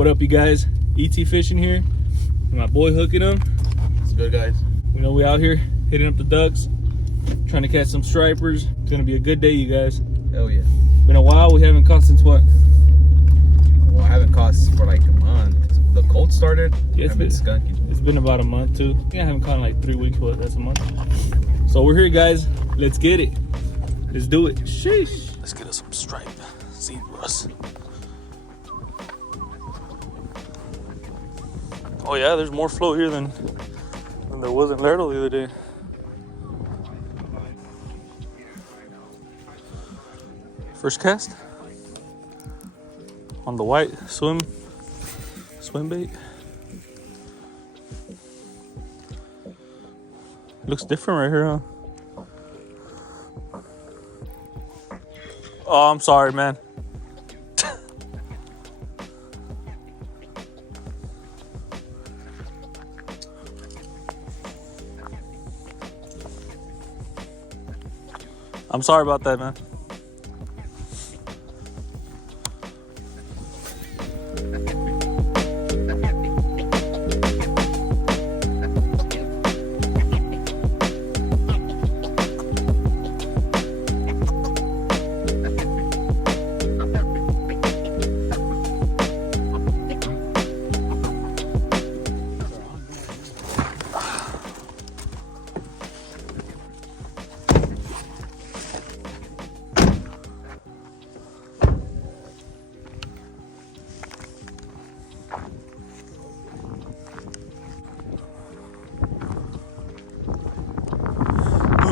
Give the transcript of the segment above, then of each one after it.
What up, you guys? ET Fishing here. And my boy hooking them. It's good, guys. You know, we out here hitting up the ducks, trying to catch some stripers. It's gonna be a good day, you guys. Hell yeah. Been a while. We haven't caught since what? Well, I haven't caught for like a month. The cold started. Yeah, I've been skunking. It's been about a month too. Yeah, I haven't caught in like 3 weeks, but that's a month. So we're here, guys. Let's get it. Let's do it. Sheesh. Let's get us some stripe zebras. Oh yeah, there's more float here than there was in Lerdo the other day. First cast on the white swim bait. Looks different right here, huh? Oh, I'm sorry, man. I'm sorry about that, man.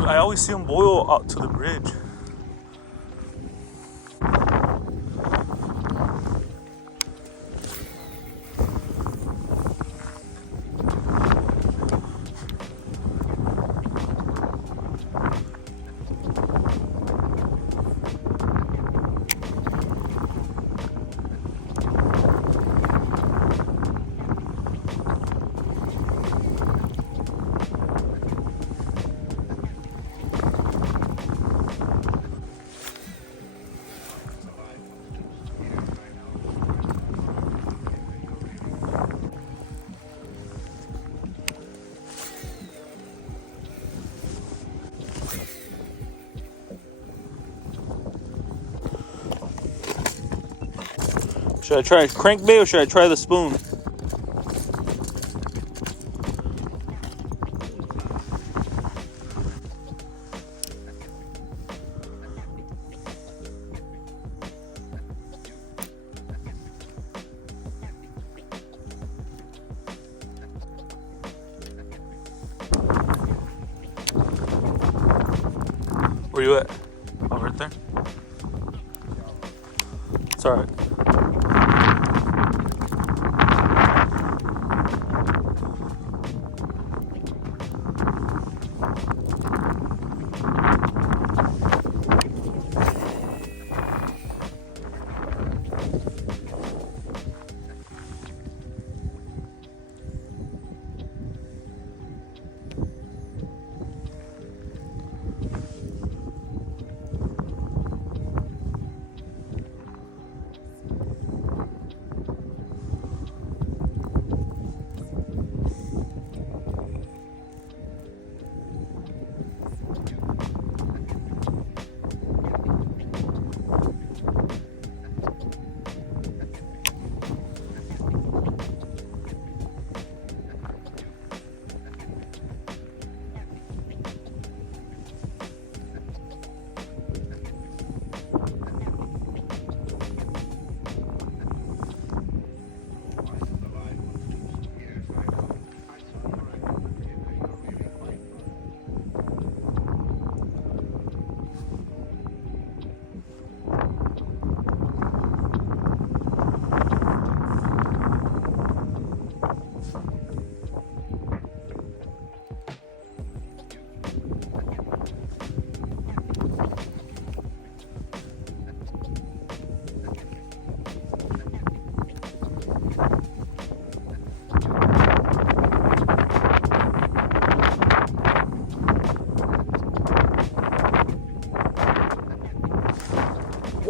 I always see them boil out to the bridge. Should I try crankbait or should I try the spoon? Where you at? Oh, right there? It's alright.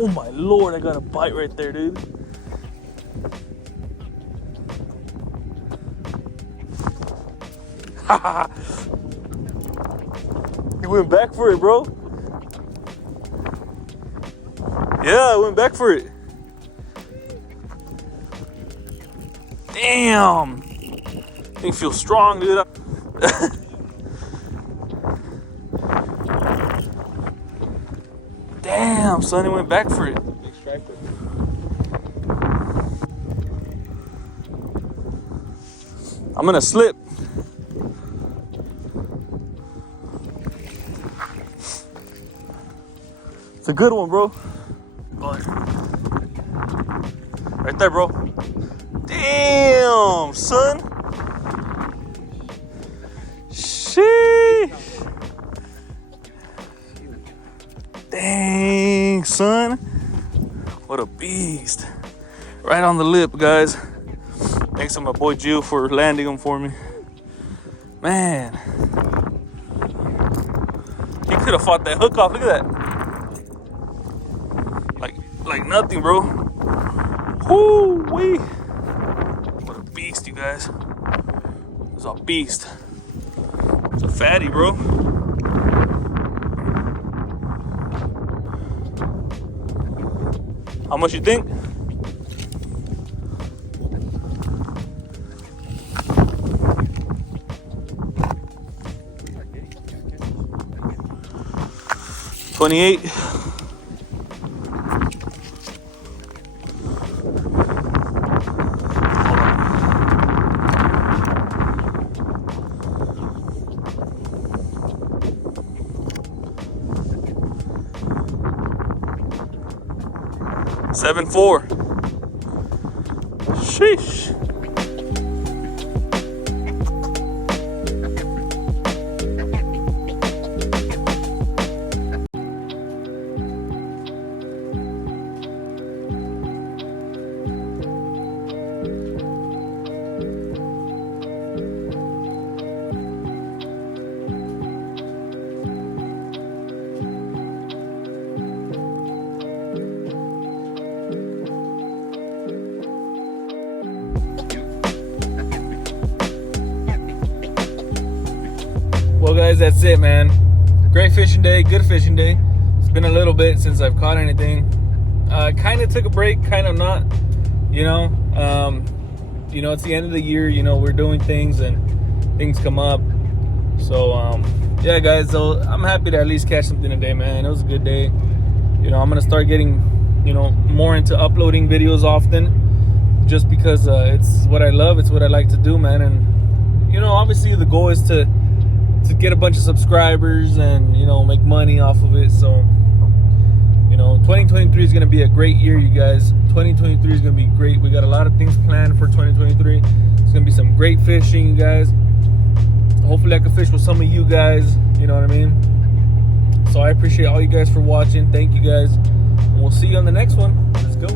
Oh my lord, I got a bite right there, dude. He went back for it, bro. Yeah, I went back for it. Damn. Thing feels strong, dude. Damn, son, he went back for it. Big striper. I'm gonna slip. It's a good one, bro. Right there, bro. Damn, son. Sheesh. Dang, son. What a beast. Right on the lip, guys. Thanks to my boy Jill for landing them for me. Man. He could have fought that hook off. Look at that. Like nothing, bro. Whoo-wee. What a beast, you guys. It's a beast. It's a fatty, bro. How much you think? $28. $7.4. Sheesh. Well, guys, that's it, man. Great fishing day, good fishing day. It's been a little bit since I've caught anything. Kind of took a break, kind of not. You know, it's the end of the year. You know, we're doing things and things come up. So, yeah, guys. So I'm happy to at least catch something today, man. It was a good day. You know, I'm gonna start getting, more into uploading videos often, just because it's what I love. It's what I like to do, man. And obviously the goal is to get a bunch of subscribers and make money off of it. So 2023 is going to be a great year, you guys. 2023 is going to be great. We got a lot of things planned for 2023. It's going to be some great fishing, you guys. Hopefully I can fish with some of you guys, you know what I mean? So I appreciate all you guys for watching. Thank you guys, and we'll see you on the next one. Let's go.